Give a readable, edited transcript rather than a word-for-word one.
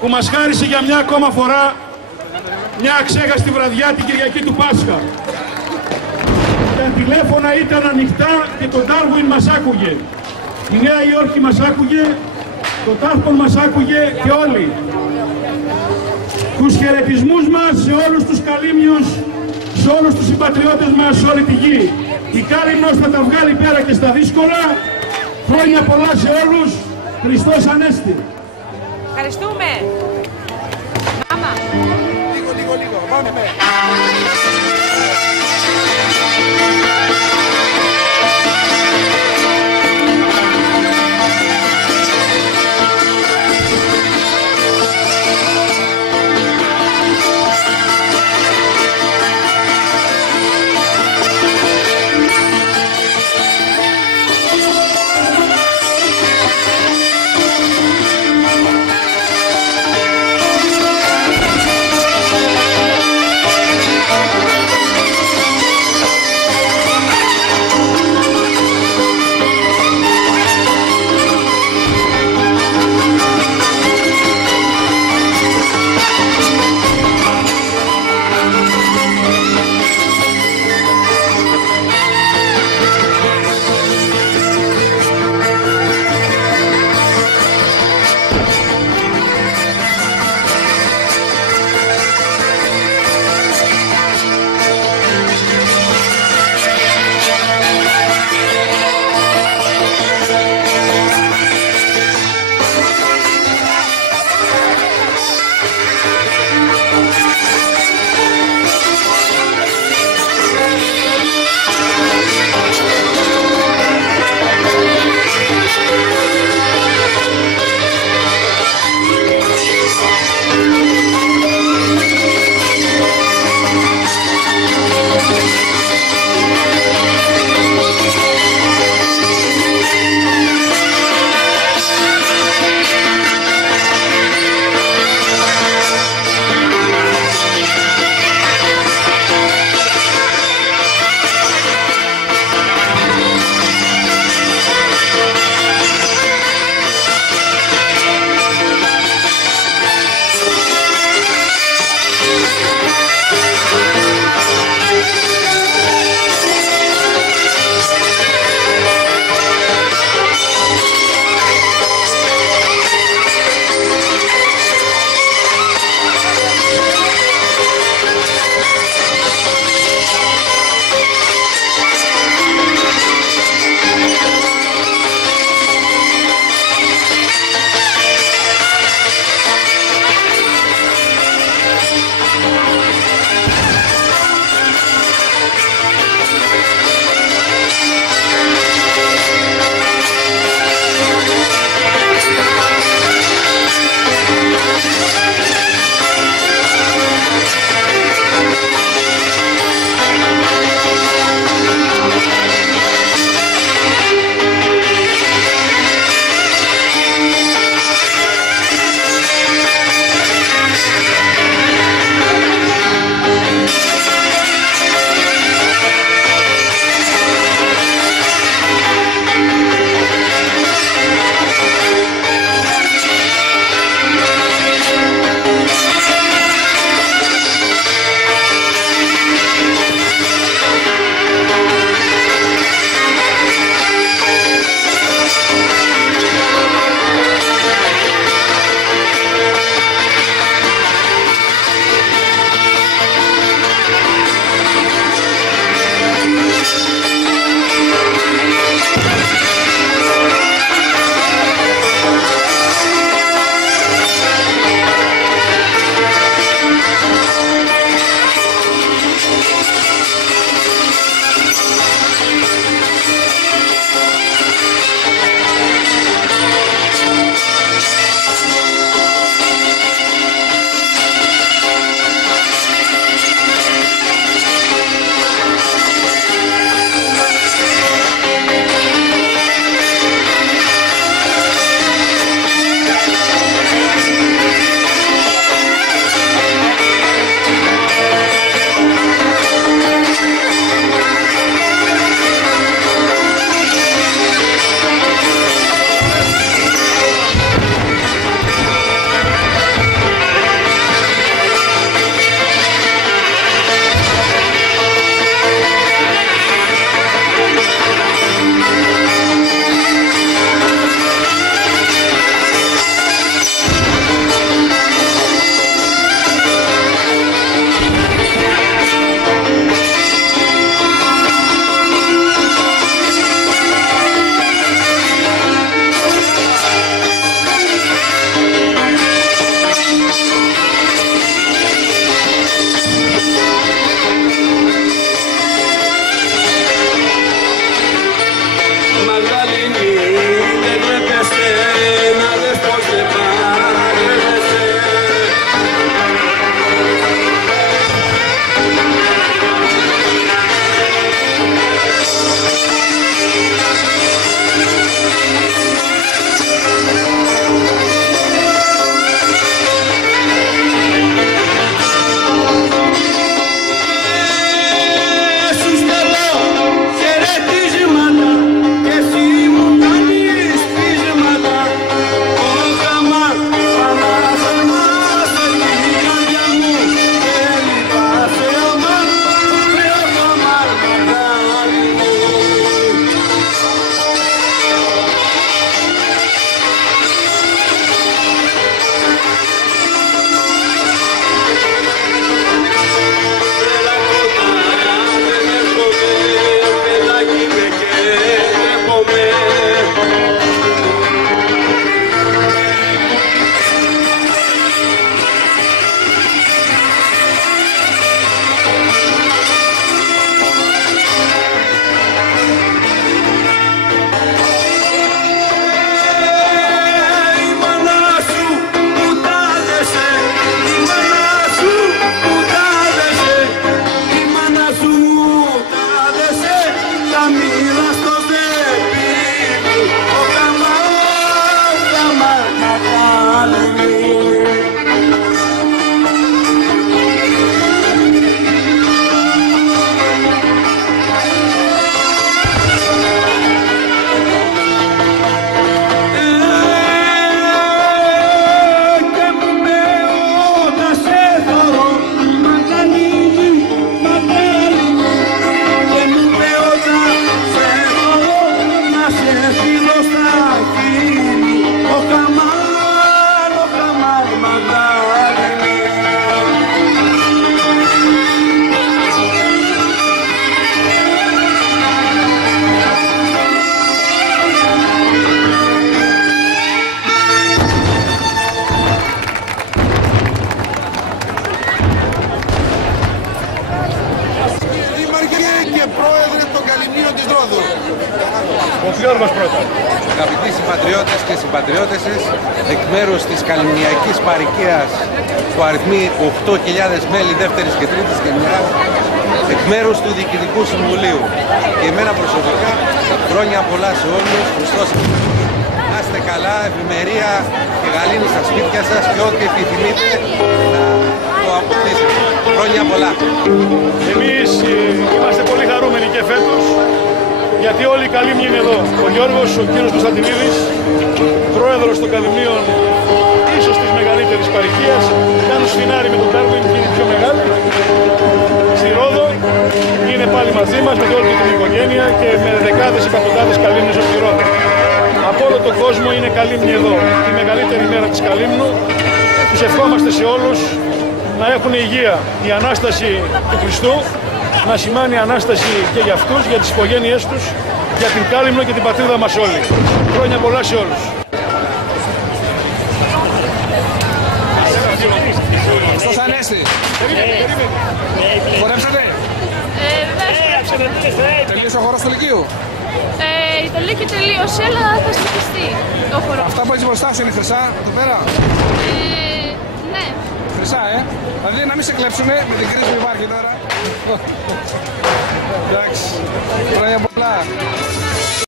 που μας χάρισε για μια ακόμα φορά μια αξέχαστη βραδιά την Κυριακή του Πάσχα. Τα τηλέφωνα ήταν ανοιχτά και το Ντάρουιν μας άκουγε. Η Νέα Υόρκη μας άκουγε, το Ταύπον μας άκουγε και όλοι. Τους χαιρετισμούς μας σε όλους τους καλύμνιους, σε όλους τους συμπατριώτες μας σε όλη τη γη. Η Κάλυμνος θα τα βγάλει πέρα και στα δύσκολα. Χρόνια πολλά σε όλους. Χριστός Ανέστη. Ευχαριστούμε. Μάμα. Λίγο. Πάμε. μεγάλη. Ο Γιώργος πρώτα. Αγαπητοί συμπατριώτες και συμπατριώτεσες, εκ μέρους της Καλυμνιακής Παροικίας που αριθμεί 8.000 μέλη δεύτερης και τρίτης γενιάς, εκ μέρους του Διοικητικού Συμβουλίου και εμένα προσωπικά, χρόνια πολλά σε όλους, Χριστός. Να είστε καλά, ευημερία και γαλήνη στα σπίτια σας και ό,τι επιθυμείτε να το αποκτήσετε. Χρόνια πολλά. Εμείς είμαστε πολύ χαρούμενοι και φέτος, γιατί όλοι οι Καλύμνοι είναι εδώ. Ο Γιώργος, ο κύριος Κωνσταντινίδης, πρόεδρος των Καλυμνίων, ίσως της μεγαλύτερης παροικίας, κάνουν σφινάρι με τον Ντάρουιν και είναι πιο μεγάλη. Στη Ρόδο είναι πάλι μαζί μας με όλη την οικογένεια και με δεκάδες εκατοντάδες Καλύμνους από τη Ρόδο. Από όλο τον κόσμο είναι Καλύμνοι εδώ. Η μεγαλύτερη μέρα της Καλύμνου. Τους ευχόμαστε σε όλους να έχουν υγεία. Η Ανάσταση του Χριστού να σημάνει Ανάσταση και για αυτούς, για τις οικογένειές τους, για την Κάλυμνο και την πατρίδα μας όλοι. Χρόνια πολλά σε όλους. Στο Ανέστη. Χορέψατε. Τελείωσε ο χώρος του Λυκείου. Το Λύκειο τελείωσε, αλλά θα συνεχιστεί το χώρο. Αυτά που έχεις μπροστά σου είναι χρυσά, εδώ πέρα. Ναι. Χρυσά, δηλαδή να μην σε κλέψουνε με την κρίση που υπάρχει τώρα. Εντάξει, χρόνια πολλά.